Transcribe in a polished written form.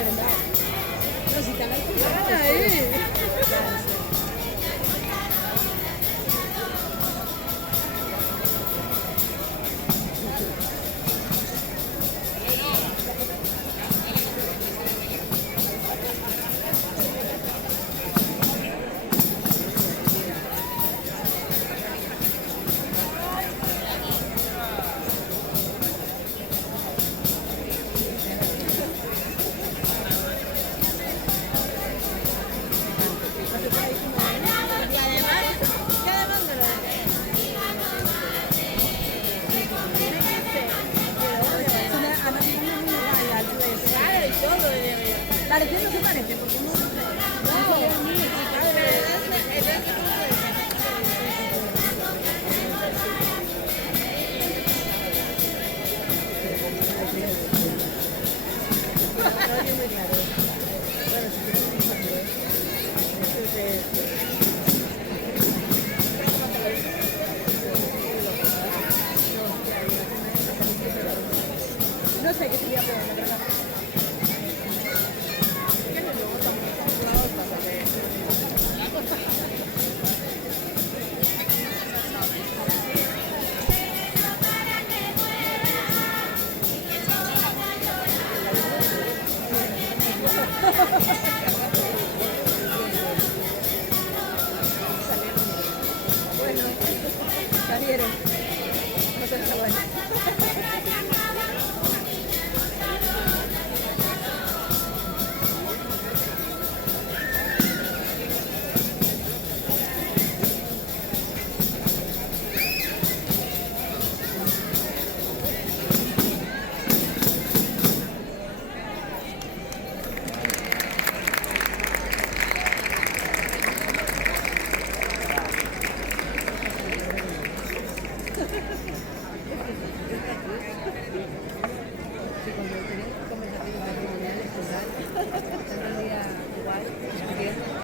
merendado. Pero si están ahí, Ahí. Parece no se parece, porque no no sé qué sería peor, la verdad. Bueno, salieron. No sé, está bueno. Sí, cuando tenía conversaciones matrimoniales,